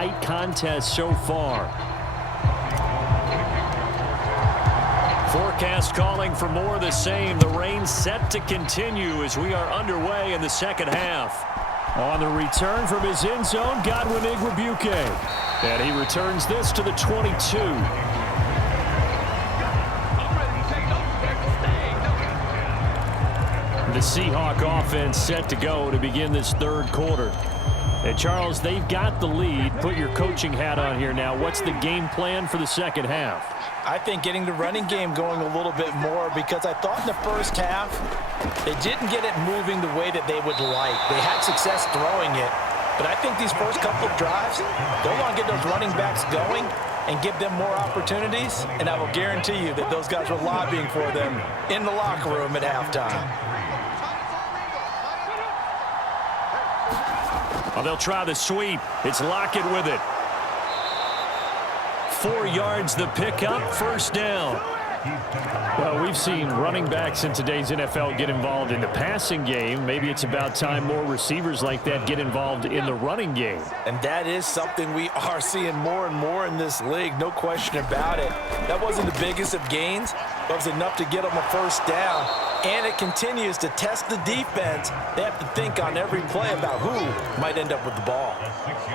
tight contest so far. Forecast calling for more of the same. The rain set to continue as we are underway in the second half. On the return from his end zone, Godwin Igwebuike. And he returns this to the 22. The Seahawk offense set to go to begin this third quarter. And Charles, they've got the lead. Put your coaching hat on here now. What's the game plan for the second half? I think getting the running game going a little bit more, because I thought in the first half they didn't get it moving the way that they would like. They had success throwing it, but I think these first couple of drives, they'll want to get those running backs going and give them more opportunities, and I will guarantee you that those guys were lobbying for them in the locker room at halftime. Oh, they'll try the sweep. It's Lockett with it. 4 yards the pickup, first down. Well, we've seen running backs in today's NFL get involved in the passing game. Maybe it's about time more receivers like that get involved in the running game. And that is something we are seeing more and more in this league, no question about it. That wasn't the biggest of gains, but it was enough to get them a first down. And it continues to test the defense. They have to think on every play about who might end up with the ball.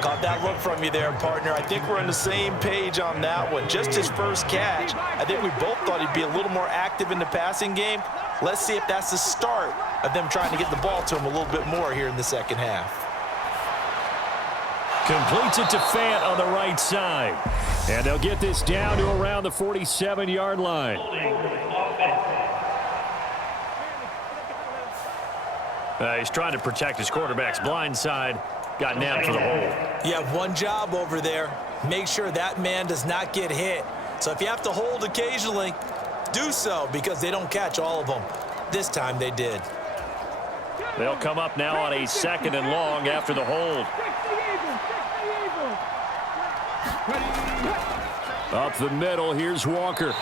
Caught that look from you there, partner. I think we're on the same page on that one. Just his first catch. I think we both thought he'd be a little more active in the passing game. Let's see if that's the start of them trying to get the ball to him a little bit more here in the second half. Completes it to Fant on the right side. And they'll get this down to around the 47-yard line. He's trying to protect his quarterback's blind side. Got nabbed for the hole. You have one job over there. Make sure that man does not get hit. So if you have to hold occasionally, do so, because they don't catch all of them. This time they did. They'll come up now on a second and long after the hold. Up the middle, here's Walker.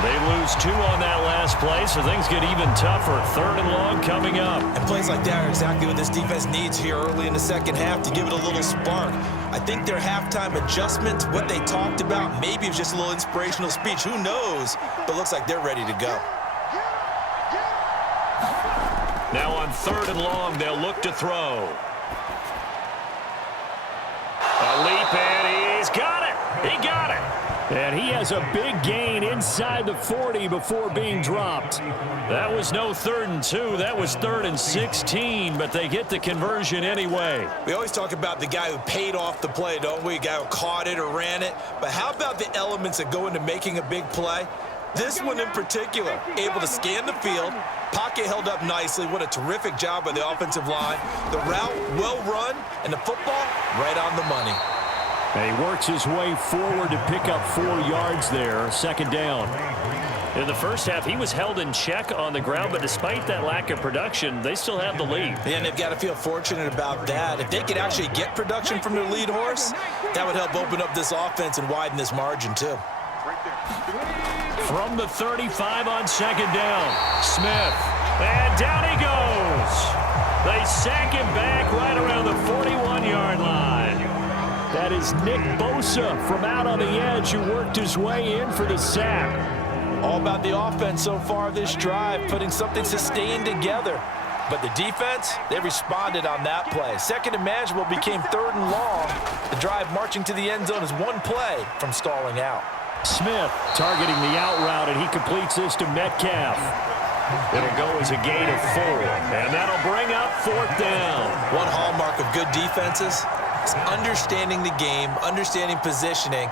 They lose 2 on that last play, so things get even tougher. Third and long coming up. And plays like that are exactly what this defense needs here early in the second half to give it a little spark. I think their halftime adjustments, what they talked about, maybe it was just a little inspirational speech. Who knows? But it looks like they're ready to go. Now on third and long, they'll look to throw. A leap, and he's got it. He got it. And he has a big gain inside the 40 before being dropped. That was no 3rd and 2. That was 3rd and 16, but they get the conversion anyway. We always talk about the guy who paid off the play, don't we? A guy who caught it or ran it. But how about the elements that go into making a big play? This one in particular, able to scan the field, pocket held up nicely. What a terrific job by the offensive line. The route, well run, and the football, right on the money. And he works his way forward to pick up 4 yards there, second down. In the first half, he was held in check on the ground, but despite that lack of production, they still have the lead. And they've got to feel fortunate about that. If they could actually get production from their lead horse, that would help open up this offense and widen this margin too. From the 35 on second down, Smith, and down he goes. They sack him back right around the 41-yard line. That is Nick Bosa from out on the edge who worked his way in for the sack. All about the offense so far this drive, putting something sustained together. But the defense, they responded on that play. Second and manageable became 3rd and long. The drive marching to the end zone is one play from stalling out. Smith targeting the out route, and he completes this to Metcalf. It'll go as a gain of 4, and that'll bring up 4th down. One hallmark of good defenses is understanding the game, understanding positioning,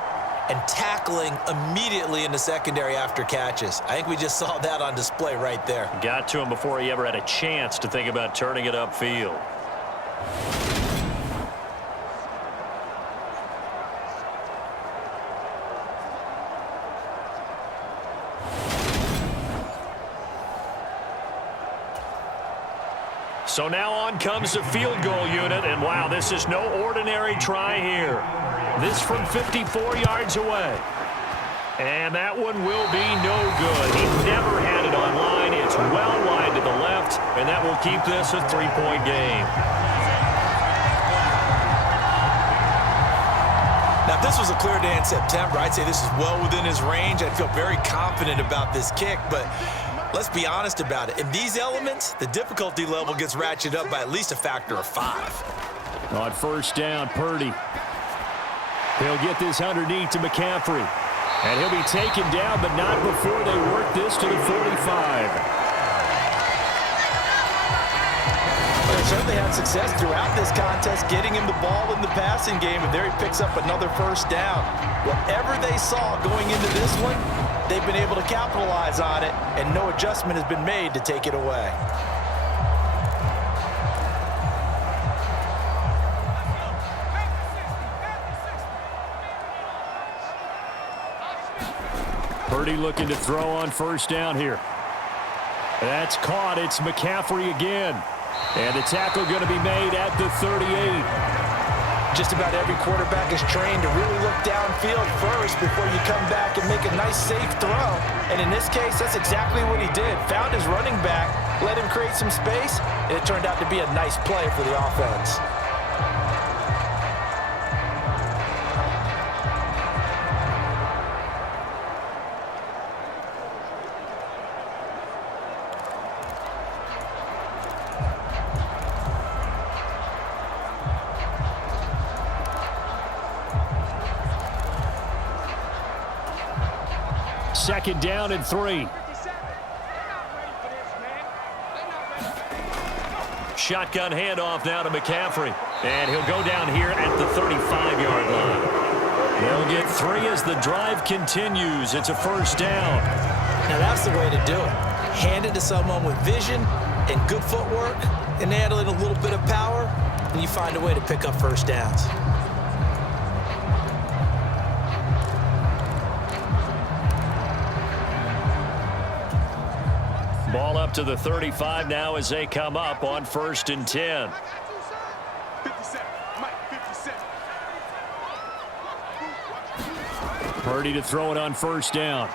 and tackling immediately in the secondary after catches. I think we just saw that on display right there. Got to him before he ever had a chance to think about turning it upfield. So now on comes the field goal unit, and wow, this is no ordinary try here. This from 54 yards away. And that one will be no good. He never had it on line. It's well wide to the left, and that will keep this a 3-point game. Now, if this was a clear day in September, I'd say this is well within his range. I'd feel very confident about this kick, but let's be honest about it. In these elements, the difficulty level gets ratcheted up by at least a factor of 5. On first down, Purdy. He'll get this underneath to McCaffrey. And he'll be taken down, but not before they work this to the 45. They certainly had success throughout this contest, getting him the ball in the passing game, and there he picks up another first down. Whatever they saw going into this one, they've been able to capitalize on it, and no adjustment has been made to take it away. Purdy looking to throw on first down here. That's caught. It's McCaffrey again. And the tackle going to be made at the 38. Just about every quarterback is trained to really look downfield first before you come back and make a nice, safe throw. And in this case, that's exactly what he did. Found his running back, let him create some space, and it turned out to be a nice play for the offense. Second down and 3. Shotgun handoff now to McCaffrey. And he'll go down here at the 35-yard line. They'll get 3 as the drive continues. It's a first down. Now that's the way to do it. Hand it to someone with vision and good footwork, and add in a little bit of power, and you find a way to pick up first downs. Ball up to the 35 now as they come up on first and 10. 57. Mike, 57. Purdy to throw it on first down.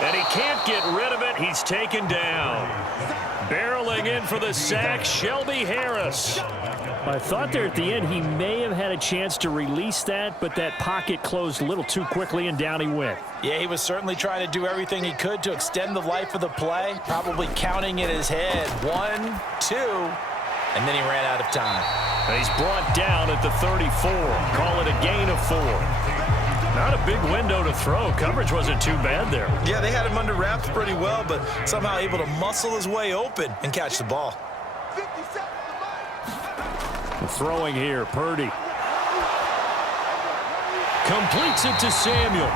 And he can't get rid of it. He's taken down. Barreling in for the sack, Shelby Harris. I thought there at the end he may have had a chance to release that, but that pocket closed a little too quickly, and down he went. Yeah, he was certainly trying to do everything he could to extend the life of the play, probably counting in his head 1, 2, and then he ran out of time. And he's brought down at the 34. Call it a gain of 4. Not a big window to throw. Coverage wasn't too bad there. Yeah, they had him under wraps pretty well, but somehow able to muscle his way open and catch the ball. Throwing here, Purdy. Completes it to Samuel.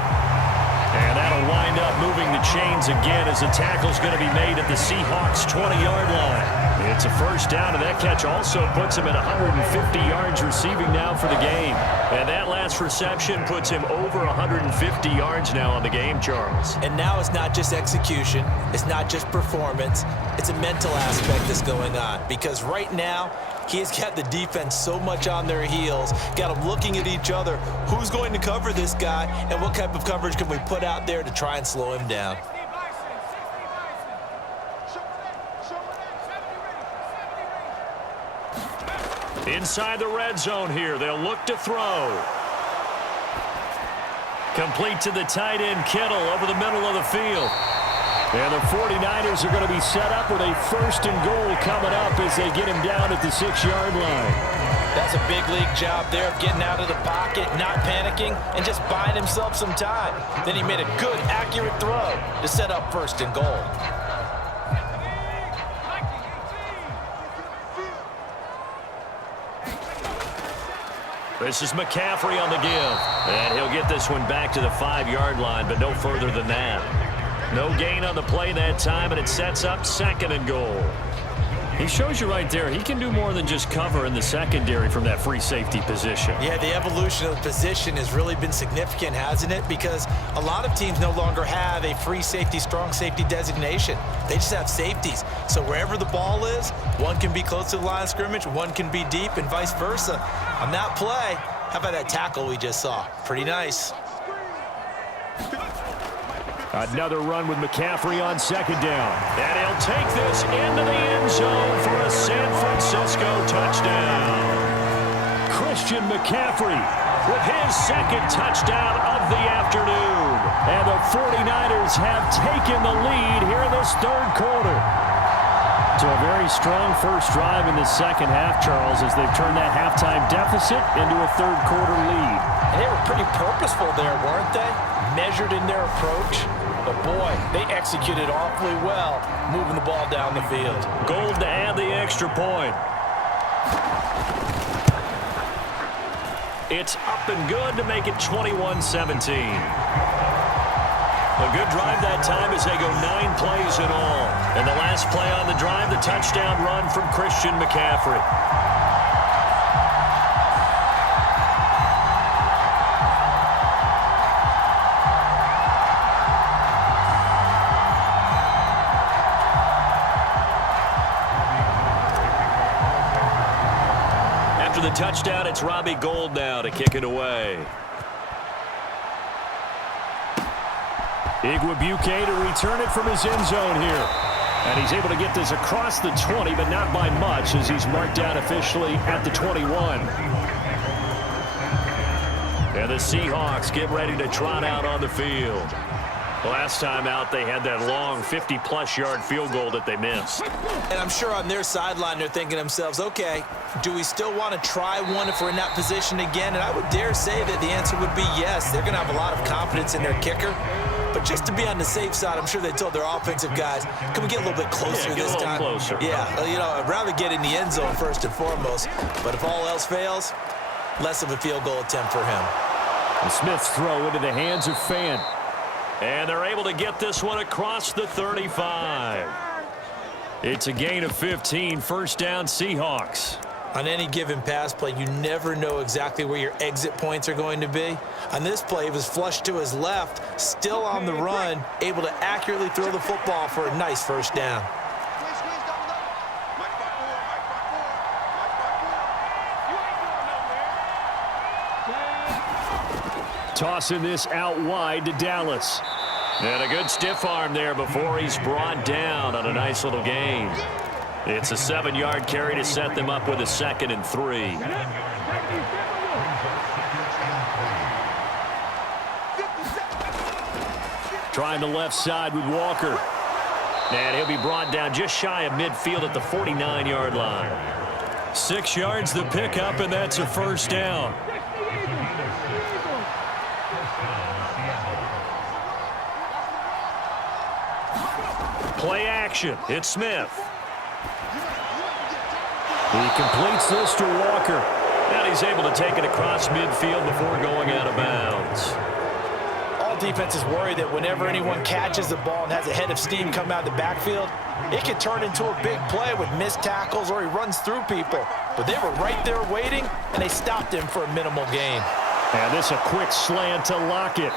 And that'll wind up moving the chains again as the tackle's going to be made at the Seahawks' 20-yard line. It's a first down, and that catch also puts him at 150 yards receiving now for the game. And that last reception puts him over 150 yards now on the game, Charles. And now it's not just execution. It's not just performance. It's a mental aspect that's going on. Because right now, he has got the defense so much on their heels, got them looking at each other. Who's going to cover this guy, and what type of coverage can we put out there to try and slow him down? Inside the red zone here, they'll look to throw. Complete to the tight end, Kittle, over the middle of the field. And the 49ers are going to be set up with a first and goal coming up as they get him down at the 6-yard line. That's a big league job there of getting out of the pocket, not panicking, and just buying himself some time. Then he made a good, accurate throw to set up first and goal. This is McCaffrey on the give. And he'll get this one back to the 5-yard line, but no further than that. No gain on the play that time, and it sets up second and goal. He shows you right there, he can do more than just cover in the secondary from that free safety position. Yeah, the evolution of the position has really been significant, hasn't it? Because a lot of teams no longer have a free safety, strong safety designation. They just have safeties. So wherever the ball is, one can be close to the line of scrimmage, one can be deep, and vice versa. On that play, how about that tackle we just saw? Pretty nice. Another run with McCaffrey on second down. And he'll take this into the end zone for a San Francisco touchdown. Christian McCaffrey with his second touchdown of the afternoon. And the 49ers have taken the lead here in this third quarter. So a very strong first drive in the second half, Charles, as they've turned that halftime deficit into a third quarter lead. And they were pretty purposeful there, weren't they? Measured in their approach. But boy, they executed awfully well, moving the ball down the field. Gold to add the extra point. It's up and good to make it 21-17. A good drive that time as they go 9 plays in all. And the last play on the drive, the touchdown run from Christian McCaffrey. After the touchdown, it's Robbie Gould now to kick it away. Igwebuike to return it from his end zone here. And he's able to get this across the 20, but not by much, as he's marked down officially at the 21. And the Seahawks get ready to trot out on the field. Last time out, they had that long 50-plus yard field goal that they missed. And I'm sure on their sideline, they're thinking to themselves, okay, do we still want to try one if we're in that position again? And I would dare say that the answer would be yes. They're going to have a lot of confidence in their kicker. But just to be on the safe side, I'm sure they told their offensive guys, can we get a little bit closer this time? Closer. Yeah, you know, I'd rather get in the end zone first and foremost. But if all else fails, less of a field goal attempt for him. And Smith's throw into the hands of Fant. And they're able to get this one across the 35. It's a gain of 15, first down Seahawks. On any given pass play, you never know exactly where your exit points are going to be. On this play, it was flushed to his left, still on the run, able to accurately throw the football for a nice first down. Tossing this out wide to Dallas. And a good stiff arm there before he's brought down on a nice little gain. It's a 7-yard carry to set them up with a 2nd and 3. Trying the left side with Walker. And he'll be brought down just shy of midfield at the 49-yard line. 6 yards the pickup, and that's a first down. Play action. It's Smith. He completes this to Walker. And he's able to take it across midfield before going out of bounds. All defenses worry that whenever anyone catches the ball and has a head of steam come out of the backfield, it can turn into a big play with missed tackles or he runs through people. But they were right there waiting, and they stopped him for a minimal gain. And this a quick slant to Lockett.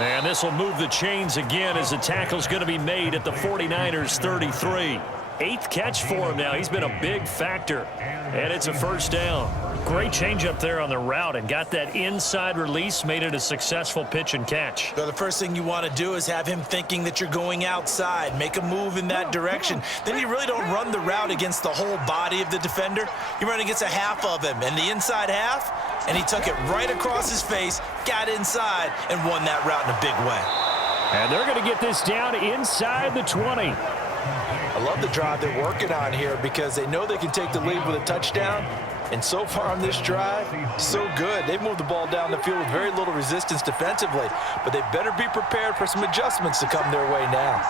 And this will move the chains again as the tackle's going to be made at the 49ers 33. 8th catch for him now. He's been a big factor. And it's a first down. Great change up there on the route and got that inside release, made it a successful pitch and catch. So the first thing you want to do is have him thinking that you're going outside, make a move in that direction. Then you really don't run the route against the whole body of the defender. You run against a half of him, and the inside half, and he took it right across his face, got inside, and won that route in a big way. And they're going to get this down inside the 20. I love the drive they're working on here because they know they can take the lead with a touchdown. And so far on this drive, so good. They've moved the ball down the field with very little resistance defensively, but they better be prepared for some adjustments to come their way now.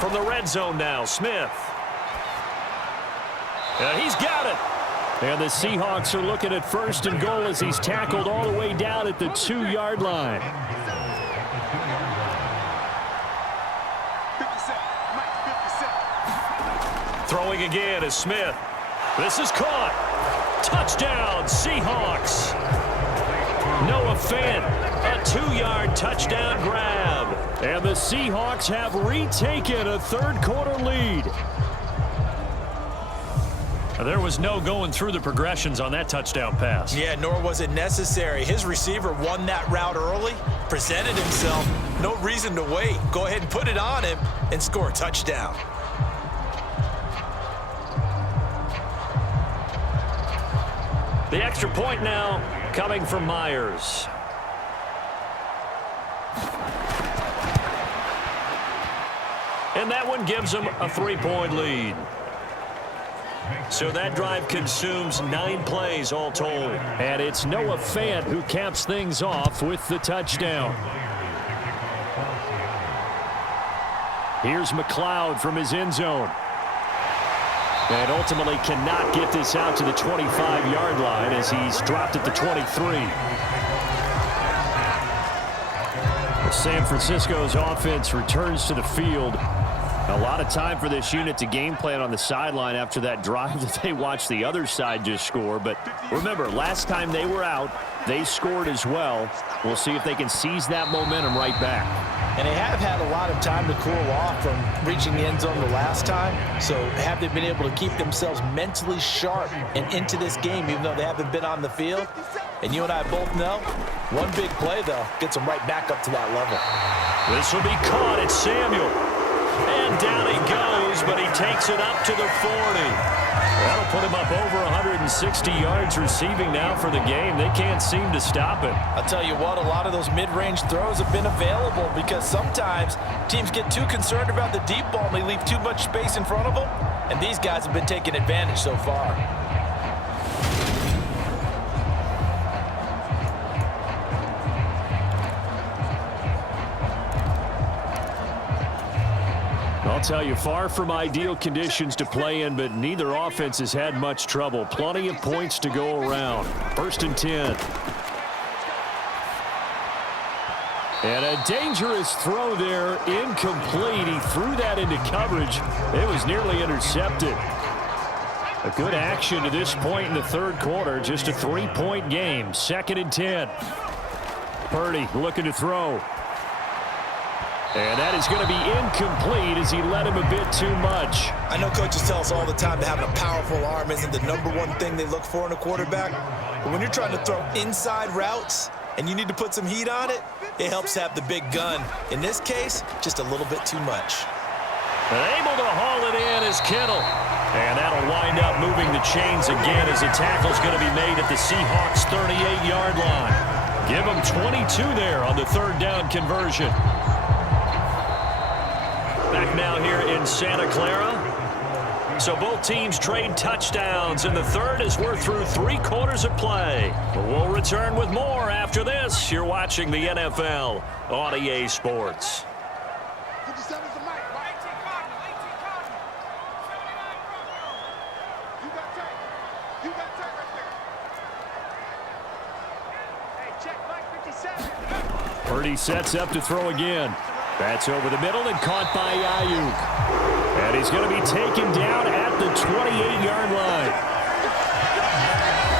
From the red zone now, Smith. And he's got it. And the Seahawks are looking at 1st and goal as he's tackled all the way down at the 2-yard line. 57. Throwing again is Smith. This is caught. Touchdown, Seahawks. Noah Fant, a 2-yard touchdown grab. And the Seahawks have retaken a third-quarter lead. There was no going through the progressions on that touchdown pass. Yeah, nor was it necessary. His receiver won that route early, presented himself. No reason to wait. Go ahead and put it on him and score a touchdown. The extra point now coming from Myers. And that one gives them a 3-point lead. So that drive consumes 9 plays all told. And it's Noah Fant who caps things off with the touchdown. Here's McLeod from his end zone. And ultimately cannot get this out to the 25-yard line as he's dropped at the 23. San Francisco's offense returns to the field. A lot of time for this unit to game plan on the sideline after that drive that they watched the other side just score. But remember, last time they were out, they scored as well. We'll see if they can seize that momentum right back. And they have had a lot of time to cool off from reaching the end zone the last time. So have they been able to keep themselves mentally sharp and into this game, even though they haven't been on the field? And you and I both know, one big play, though, gets them right back up to that level. This will be caught. It's Samuel. And down he goes, but he takes it up to the 40. That'll put him up over 160 yards receiving now for the game. They can't seem to stop it. I'll tell you what, a lot of those mid-range throws have been available because sometimes teams get too concerned about the deep ball and they leave too much space in front of them. And these guys have been taking advantage so far. I'll tell you, far from ideal conditions to play in, but neither offense has had much trouble. Plenty of points to go around. 1st and 10. And a dangerous throw there, incomplete. He threw that into coverage. It was nearly intercepted. A good action to this point in the 3rd quarter. Just a 3-point game. 2nd and 10. Purdy looking to throw. And that is going to be incomplete as he led him a bit too much. I know coaches tell us all the time that having a powerful arm isn't the #1 thing they look for in a quarterback. But when you're trying to throw inside routes and you need to put some heat on it, it helps have the big gun. In this case, just a little bit too much. And able to haul it in is Kittle. And that'll wind up moving the chains again as a tackle's going to be made at the Seahawks' 38-yard line. Give them 22 there on the 3rd down conversion. Back now here in Santa Clara. So both teams trade touchdowns, and the 3rd as we're through 3 quarters of play. We'll return with more after this. You're watching the NFL on EA Sports. 57's the mic, right? 18 Cardinal, 18 Cardinal. 79 Cardinal. You got tape. You got tape right there. Hey, check mic 57. Purdy sets up to throw again. That's over the middle and caught by Ayuk. And he's going to be taken down at the 28-yard line.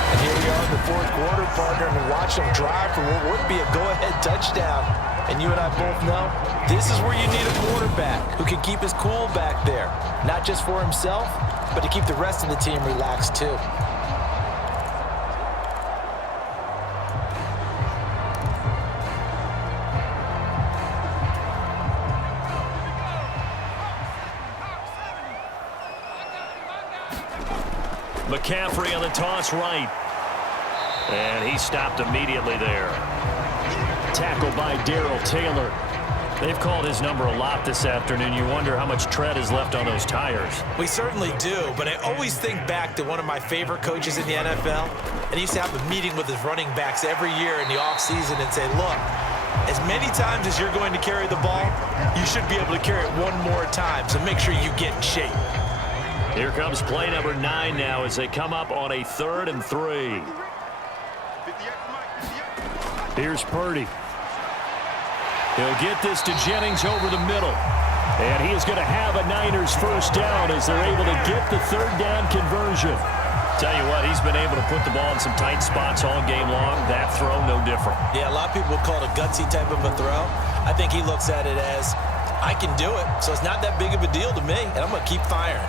And here we are in the 4th quarter, partner, and watch them drive for what would be a go-ahead touchdown. And you and I both know this is where you need a quarterback who can keep his cool back there. Not just for himself, but to keep the rest of the team relaxed too. McCaffrey on the toss right. And he stopped immediately there. Tackled by Darrell Taylor. They've called his number a lot this afternoon. You wonder how much tread is left on those tires. We certainly do, but I always think back to one of my favorite coaches in the NFL. And he used to have a meeting with his running backs every year in the offseason and say, look, as many times as you're going to carry the ball, you should be able to carry it one more time, so make sure you get in shape. Here comes play number 9 now as they come up on a 3rd and 3. Here's Purdy. He'll get this to Jennings over the middle. And he is going to have a Niners 1st down as they're able to get the 3rd down conversion. Tell you what, he's been able to put the ball in some tight spots all game long. That throw, no different. Yeah, a lot of people would call it a gutsy type of a throw. I think he looks at it as, I can do it, so it's not that big of a deal to me, and I'm going to keep firing.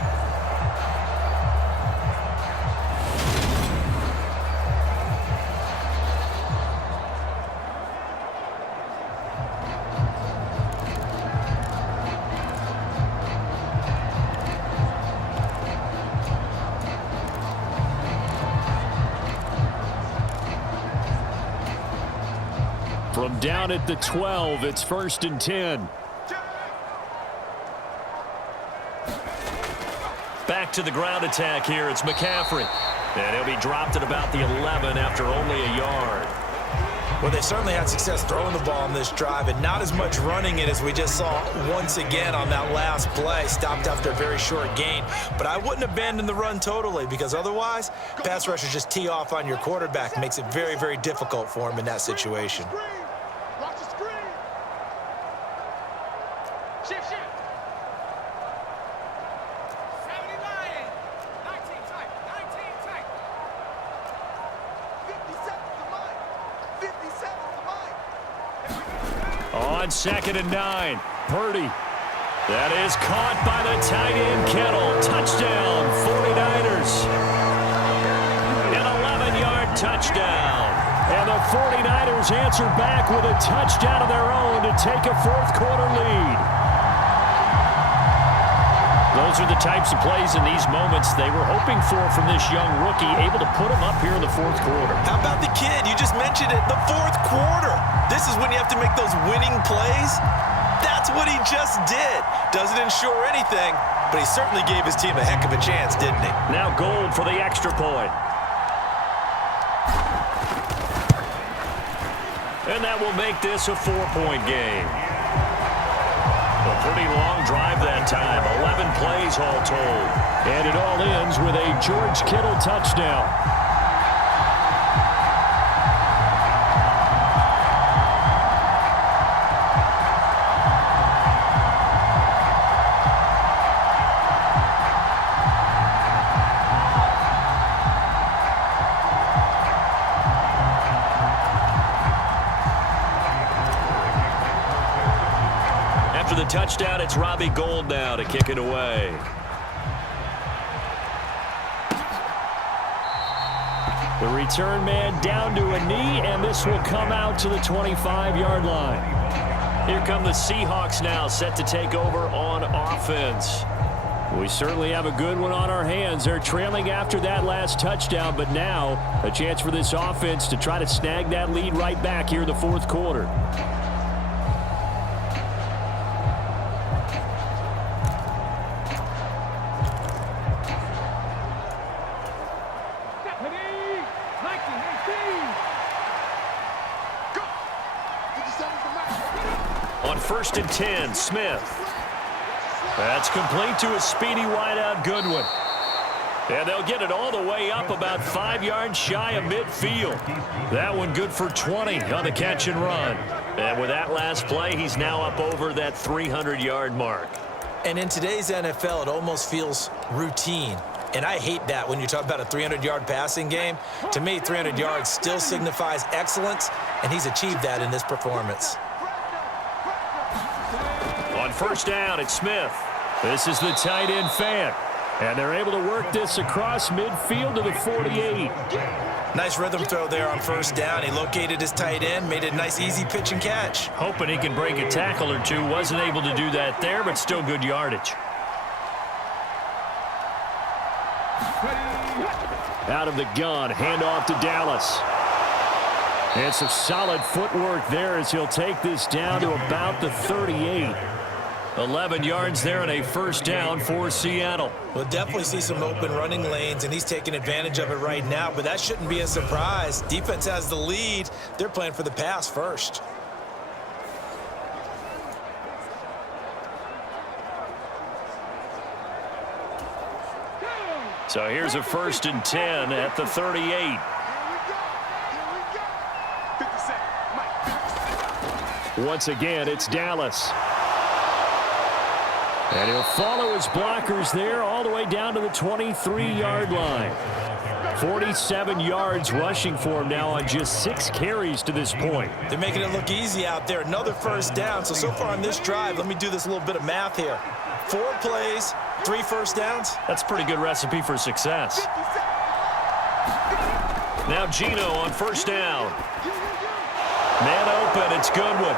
From down at the 12, it's 1st and 10. Back to the ground attack here. It's McCaffrey. And he'll be dropped at about the 11 after only a yard. Well, they certainly had success throwing the ball on this drive and not as much running it as we just saw once again on that last play. Stopped after a very short gain. But I wouldn't abandon the run totally because otherwise, pass rushers just tee off on your quarterback. Makes it very, very difficult for him in that situation. Watch the screen. Shift. 79. 19 tight. 19 tight. 57 to mine. 57 to mine. On 2nd and 9, Purdy. That is caught by the tight end, Kittle. Touchdown, 49ers. An 11-yard touchdown. And the 49ers answer back with a touchdown of their own to take a fourth-quarter lead. Those are the types of plays in these moments they were hoping for from this young rookie, able to put him up here in the fourth quarter. How about the kid? You just mentioned it, the fourth quarter. This is when you have to make those winning plays. That's what he just did. Doesn't ensure anything, but he certainly gave his team a heck of a chance, didn't he? Now Gold for the extra point. And that will make this a 4-point game. A pretty long drive that time. 11 plays all told. And it all ends with a George Kittle touchdown. After the touchdown, it's Robbie Gould now to kick it away. The return man down to a knee, and this will come out to the 25-yard line. Here come the Seahawks now, set to take over on offense. We certainly have a good one on our hands. They're trailing after that last touchdown, but now a chance for this offense to try to snag that lead right back here in the fourth quarter. On 1st and 10, Smith. That's complete to a speedy wideout Goodwin. And they'll get it all the way up about 5 yards shy of midfield. That one good for 20 on the catch and run. And with that last play, he's now up over that 300-yard mark. And in today's NFL, it almost feels routine. And I hate that when you talk about a 300-yard passing game. To me, 300 yards still signifies excellence, and he's achieved that in this performance. On 1st down, it's Smith. This is the tight end fan. And they're able to work this across midfield to the 48. Nice rhythm throw there on 1st down. He located his tight end, made it a nice easy pitch and catch. Hoping he can break a tackle or two. Wasn't able to do that there, but still good yardage. Out of the gun, handoff to Dallas. And some solid footwork there as he'll take this down to about the 38. 11 yards there and a 1st down for Seattle. We'll definitely see some open running lanes, and he's taking advantage of it right now, but that shouldn't be a surprise. Defense has the lead. They're playing for the pass first. So here's a 1st and 10 at the 38. Once again, it's Dallas. And he'll follow his blockers there all the way down to the 23-yard line. 47 yards rushing for him now on just 6 carries to this point. They're making it look easy out there. Another 1st down. So far on this drive, let me do this little bit of math here. 4 plays, 3 1st downs. That's a pretty good recipe for success. Now Geno on 1st down. Man open, it's Goodwin.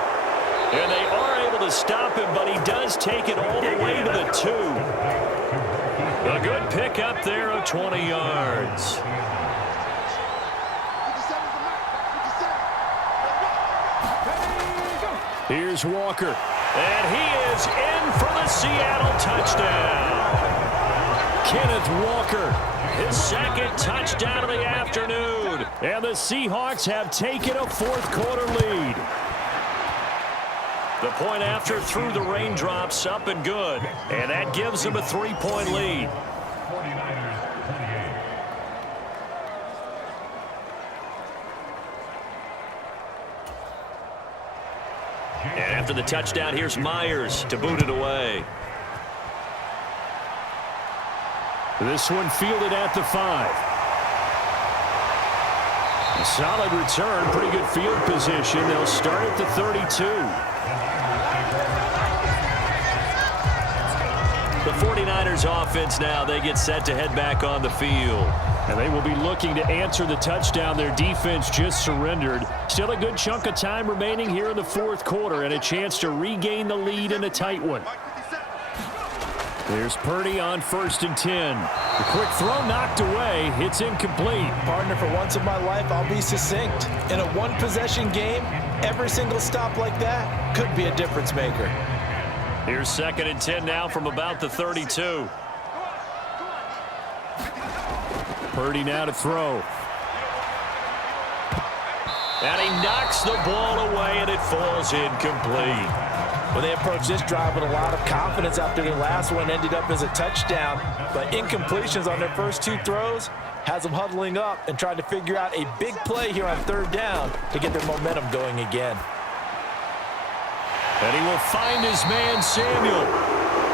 And they are able to stop him, but he does take it all the way to the 2. A good pickup there of 20 yards. Here's Walker. And he is in for the Seattle touchdown. Kenneth Walker. His second touchdown of the afternoon. And the Seahawks have taken a fourth-quarter lead. The point after through the raindrops, up and good. And that gives them a 3-point lead. And after the touchdown, here's Myers to boot it away. This one fielded at the 5. A solid return, pretty good field position. They'll start at the 32. The 49ers offense now, they get set to head back on the field. And they will be looking to answer the touchdown their defense just surrendered. Still a good chunk of time remaining here in the fourth quarter and a chance to regain the lead in a tight one. There's Purdy on 1st and 10. The quick throw knocked away. It's incomplete. Partner, for once in my life, I'll be succinct. In a one-possession game, every single stop like that could be a difference maker. Here's 2nd and 10 now from about the 32. Purdy now to throw. And he knocks the ball away, and it falls incomplete. Well, they approached this drive with a lot of confidence after their last one ended up as a touchdown. But incompletions on their first 2 throws has them huddling up and trying to figure out a big play here on 3rd down to get their momentum going again. And he will find his man, Samuel.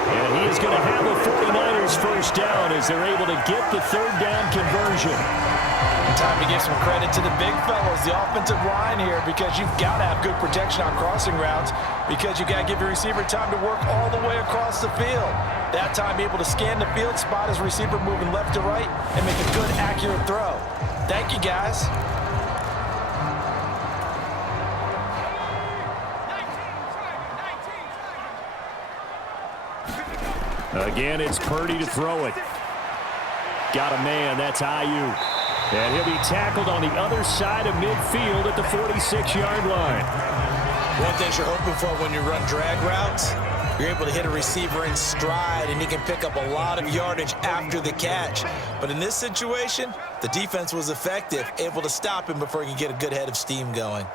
And he is going to have the 49ers first down as they're able to get the 3rd down conversion. Time to give some credit to the big fellas, the offensive line here, because you've got to have good protection on crossing routes because you got to give your receiver time to work all the way across the field. That time, be able to scan the field, spot his receiver moving left to right, and make a good, accurate throw. Thank you, guys. Again, it's Purdy to throw it. Got a man, that's Ayuk. And he'll be tackled on the other side of midfield at the 46-yard line. One thing you're hoping for when you run drag routes, you're able to hit a receiver in stride, and he can pick up a lot of yardage after the catch. But in this situation, the defense was effective, able to stop him before he could get a good head of steam going.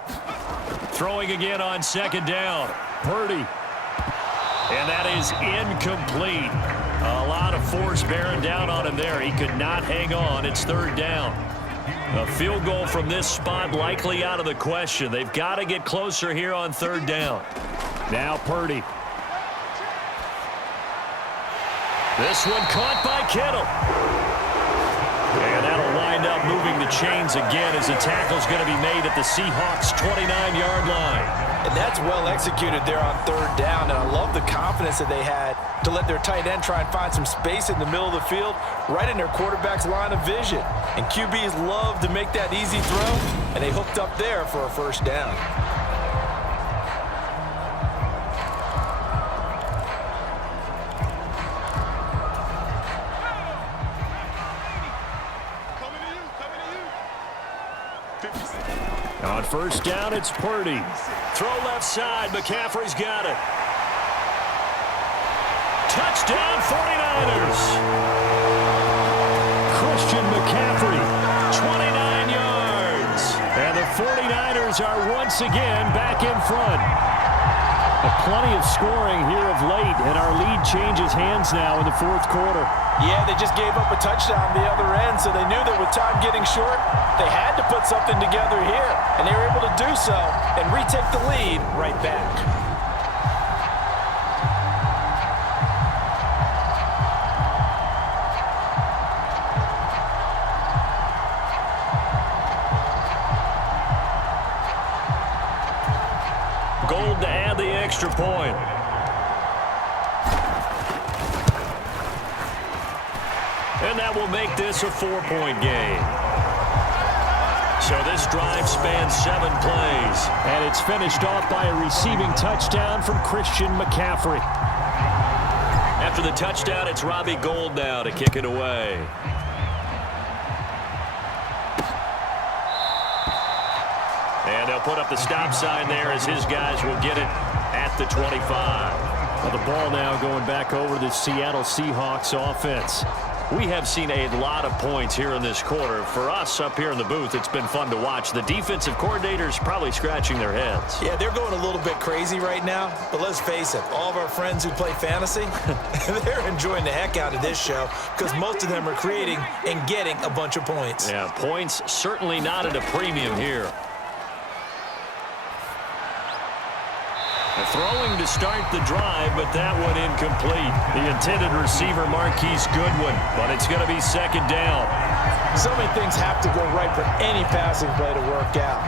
Throwing again on 2nd down. Purdy. And that is incomplete. A lot of force bearing down on him there. He could not hang on. It's 3rd down. A field goal from this spot likely out of the question. They've got to get closer here on 3rd down. Now Purdy. This one caught by Kittle. And that'll wind up moving the chains again as the tackle's going to be made at the Seahawks' 29-yard line. And that's well executed there on 3rd down, and I love the confidence that they had to let their tight end try and find some space in the middle of the field, right in their quarterback's line of vision. And QBs love to make that easy throw, and they hooked up there for a 1st down. On 1st down, it's Purdy. Throw left side. McCaffrey's got it. Touchdown 49ers. Christian McCaffrey. 29 yards. And the 49ers are once again back in front. Plenty of scoring here of late, and our lead changes hands now in the fourth quarter. Yeah, they just gave up a touchdown on the other end, so they knew that with time getting short, they had to put something together here, and they were able to do so and retake the lead right back. Gold to add the extra point. And that will make this a 4-point game. So this drive spans 7 plays. And it's finished off by a receiving touchdown from Christian McCaffrey. After the touchdown, it's Robbie Gould now to kick it away. And they'll put up the stop sign there as his guys will get it at the 25. Well, the ball now going back over to the Seattle Seahawks offense. We have seen a lot of points here in this quarter. For us up here in the booth, it's been fun to watch. The defensive coordinators probably scratching their heads. Yeah, they're going a little bit crazy right now, but let's face it, all of our friends who play fantasy, they're enjoying the heck out of this show because most of them are creating and getting a bunch of points. Yeah, points certainly not at a premium here. Throwing to start the drive, but that one incomplete. The intended receiver, Marquise Goodwin, but it's going to be second down. So many things have to go right for any passing play to work out.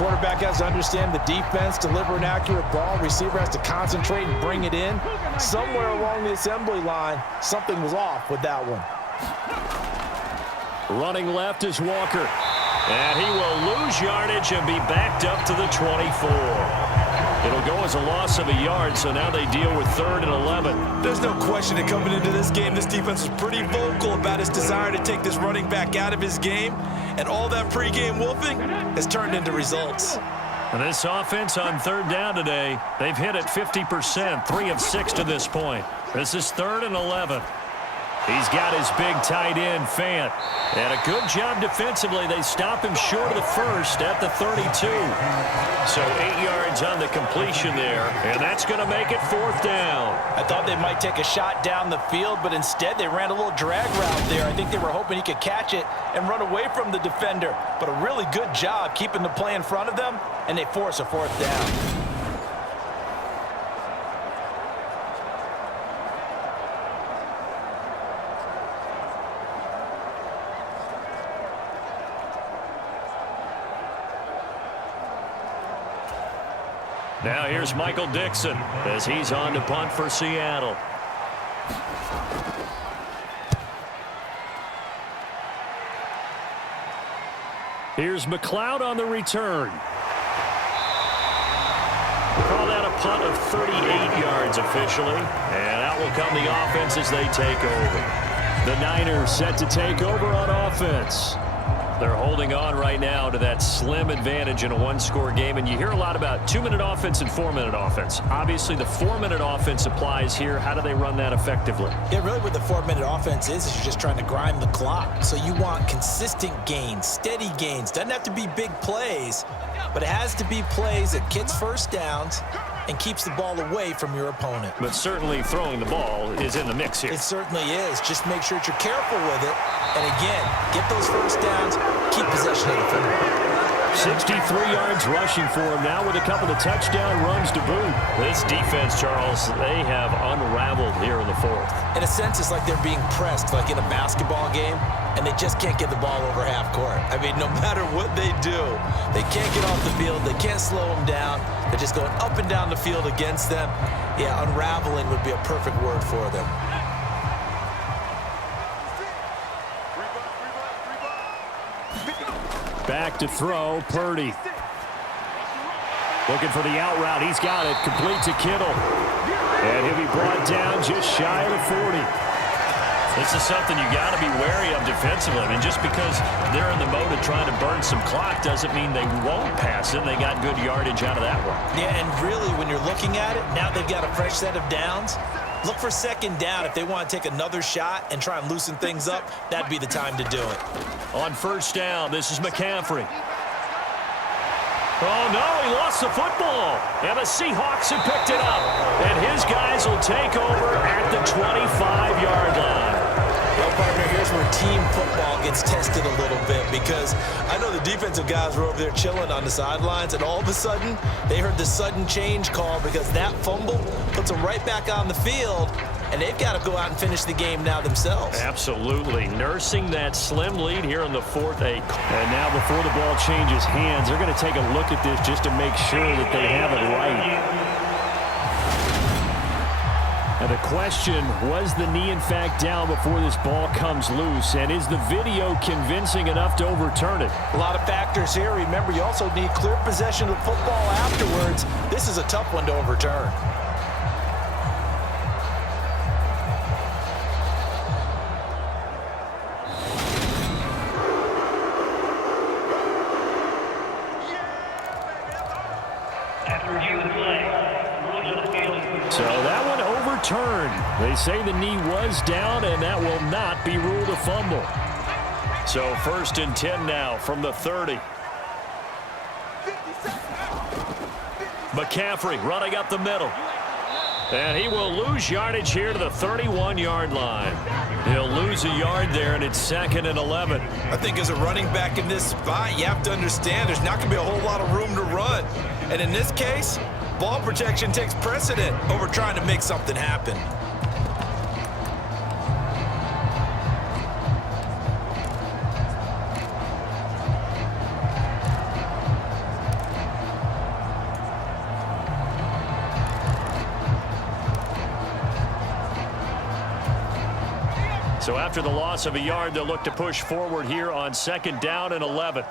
Quarterback has to understand the defense, deliver an accurate ball. Receiver has to concentrate and bring it in. Somewhere along the assembly line, something was off with that one. Running left is Walker. And he will lose yardage and be backed up to the 24. It'll go as a loss of a yard, so now they deal with 3rd and 11. There's no question that coming into this game, this defense was pretty vocal about his desire to take this running back out of his game, and all that pregame wolfing has turned into results. And this offense on 3rd down today, they've hit it 50%, 3 of 6 to this point. This is 3rd and 11. He's got his big tight end, Fant. And a good job defensively. They stop him short of the first at the 32. So 8 yards on the completion there, and that's going to make it 4th down. I thought they might take a shot down the field, but instead they ran a little drag route there. I think they were hoping he could catch it and run away from the defender. But a really good job keeping the play in front of them, and they force a 4th down. Now here's Michael Dixon as he's on to punt for Seattle. Here's McLeod on the return. We'll call that a punt of 38 yards officially. And out will come the offense as they take over. The Niners set to take over on offense. They're holding on right now to that slim advantage in a one-score game. And you hear a lot about 2-minute offense and 4-minute offense. Obviously, the 4-minute offense applies here. How do they run that effectively? Yeah, really what the 4-minute offense is you're just trying to grind the clock. So you want consistent gains, steady gains. Doesn't have to be big plays, but it has to be plays that gets first downs and keeps the ball away from your opponent. But certainly throwing the ball is in the mix here. It certainly is. Just make sure that you're careful with it. And again, get those first downs, keep possession of the football. 63 yards rushing for him now with a couple of touchdown runs to boot. This defense, Charles, they have unraveled here in the 4th. In a sense, it's like they're being pressed, like in a basketball game, and they just can't get the ball over half court. I mean, no matter what they do, they can't get off the field. They can't slow them down. They're just going up and down the field against them. Yeah, unraveling would be a perfect word for them. Back to throw, Purdy. Looking for the out route. He's got it. Complete to Kittle. And he'll be brought down just shy of the 40. This is something you got to be wary of defensively. I mean, just because they're in the mode of trying to burn some clock doesn't mean they won't pass it. They got good yardage out of that one. Yeah, and really, when you're looking at it, now they've got a fresh set of downs. Look for second down. If they want to take another shot and try and loosen things up, that'd be the time to do it. On first down, this is McCaffrey. Oh, no, he lost the football. And the Seahawks have picked it up. And his guys will take over at the 25-yard line. Well, partner, here's where team football gets tested a little bit because I know the defensive guys were over there chilling on the sidelines, and all of a sudden, they heard the sudden change call because that fumble puts them right back on the field, and they've got to go out and finish the game now themselves. Absolutely. Nursing that slim lead here in the 4th. And now before the ball changes hands, they're going to take a look at this just to make sure that they have it right. And the question, was the knee in fact down before this ball comes loose? And is the video convincing enough to overturn it? A lot of factors here. Remember, you also need clear possession of the football afterwards. This is a tough one to overturn. So that one overturned. They say the knee was down, and that will not be ruled a fumble. So 1st and 10 now from the 30. McCaffrey running up the middle. And he will lose yardage here to the 31-yard line. He'll lose a yard there, and it's 2nd and 11. I think as a running back in this spot, you have to understand there's not going to be a whole lot of room to run. And in this case, ball protection takes precedent over trying to make something happen. So after the loss of a yard, they'll look to push forward here on 2nd down and 11.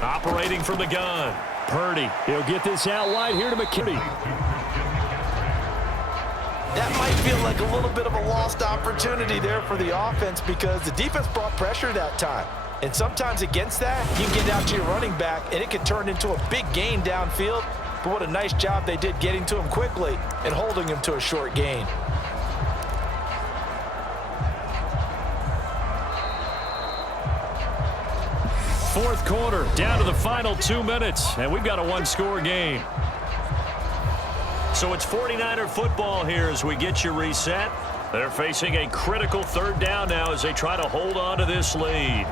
Operating from the gun. Purdy. He'll get this out wide here to McKinney. That might feel like a little bit of a lost opportunity there for the offense because the defense brought pressure that time. And sometimes against that, you can get out to your running back, and it can turn into a big gain downfield. But what a nice job they did getting to him quickly and holding him to a short gain. Fourth quarter, down to the final 2 minutes, and we've got a one-score game. So it's 49er football here as we get you reset. They're facing a critical 3rd down now as they try to hold on to this lead.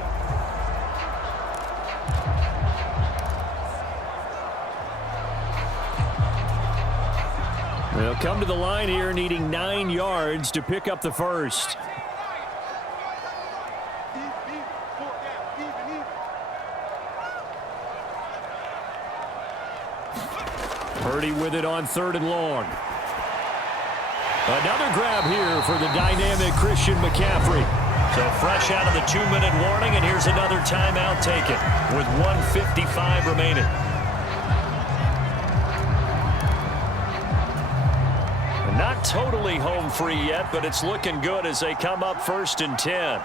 They'll come to the line here needing 9 yards to pick up the first. Purdy with it on 3rd and long. Another grab here for the dynamic Christian McCaffrey. So fresh out of the 2-minute warning, and here's another timeout taken with 1:55 remaining. Not totally home free yet, but it's looking good as they come up 1st and 10.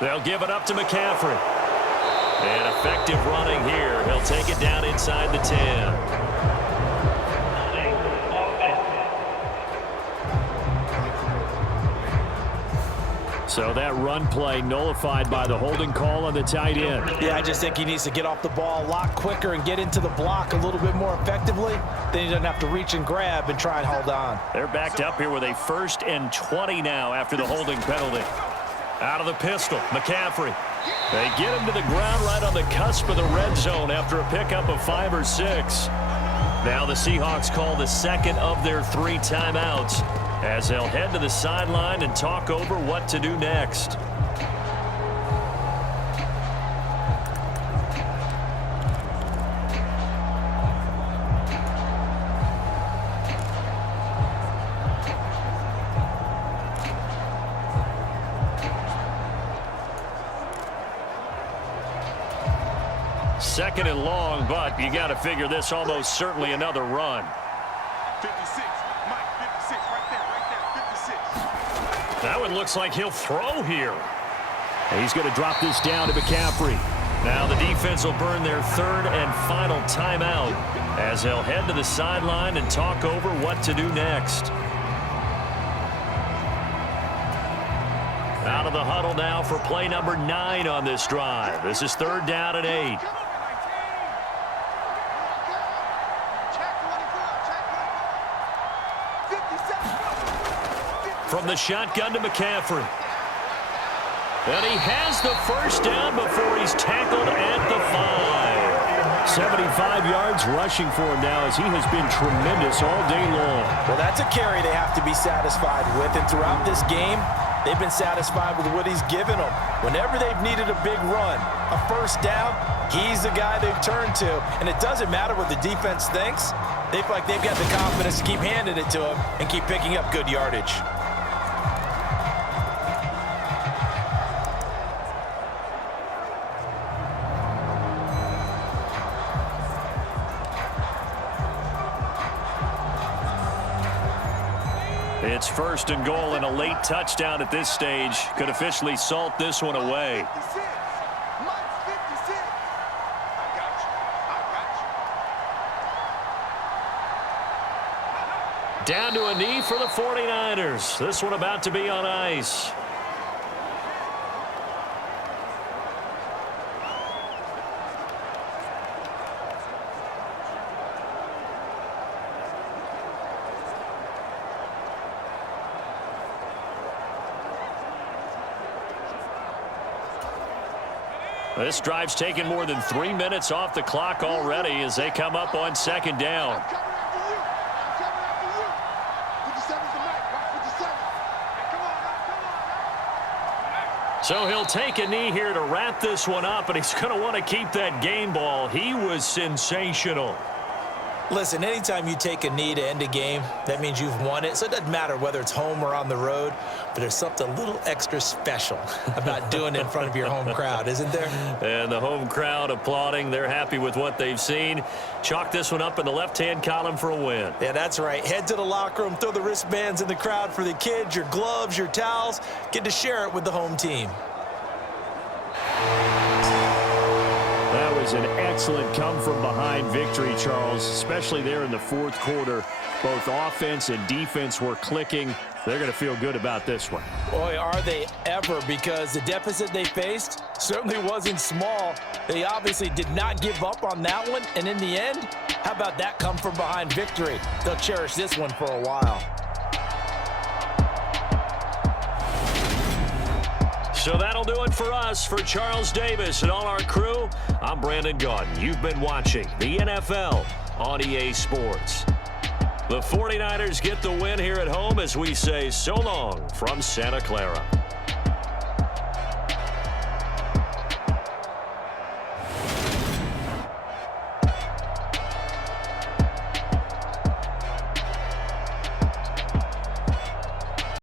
They'll give it up to McCaffrey. And effective running here. He'll take it down inside the 10. So that run play nullified by the holding call on the tight end. Yeah, I just think he needs to get off the ball a lot quicker and get into the block a little bit more effectively. Then he doesn't have to reach and grab and try and hold on. They're backed up here with a 1st and 20 now after the holding penalty. Out of the pistol, McCaffrey. They get him to the ground right on the cusp of the red zone after a pickup of 5 or 6. Now the Seahawks call the 2nd of their 3 timeouts as they'll head to the sideline and talk over what to do next. Second and long, but you got to figure this almost certainly another run. 56, Mike, 56, right there, 56. That one looks like he'll throw here. He's going to drop this down to McCaffrey. Now the defense will burn their 3rd and final timeout as they'll head to the sideline and talk over what to do next. Out of the huddle now for play number 9 on this drive. This is 3rd down and 8. From the shotgun to McCaffrey. And he has the 1st down before he's tackled at the 5. 75 yards rushing for him now as he has been tremendous all day long. Well, that's a carry they have to be satisfied with. And throughout this game, they've been satisfied with what he's given them. Whenever they've needed a big run, a 1st down, he's the guy they've turned to. And it doesn't matter what the defense thinks. They feel like they've got the confidence to keep handing it to him and keep picking up good yardage. It's 1st and goal, and a late touchdown at this stage could officially salt this one away. Down to a knee for the 49ers. This one about to be on ice. This drive's taken more than 3 minutes off the clock already as they come up on 2nd down. So he'll take a knee here to wrap this one up, and he's going to want to keep that game ball. He was sensational. Listen, anytime you take a knee to end a game, that means you've won it. So it doesn't matter whether it's home or on the road, but there's something a little extra special about doing it in front of your home crowd, isn't there? And the home crowd applauding. They're happy with what they've seen. Chalk this one up in the left-hand column for a win. Yeah, that's right. Head to the locker room, throw the wristbands in the crowd for the kids, your gloves, your towels. Get to share it with the home team. That was an excellent come-from-behind victory, Charles, especially there in the 4th quarter. Both offense and defense were clicking. They're going to feel good about this one. Boy, are they ever, because the deficit they faced certainly wasn't small. They obviously did not give up on that one, and in the end, how about that come-from-behind victory? They'll cherish this one for a while. So that'll do it for us. For Charles Davis and all our crew, I'm Brandon Gaudin. You've been watching the NFL on EA Sports. The 49ers get the win here at home as we say so long from Santa Clara.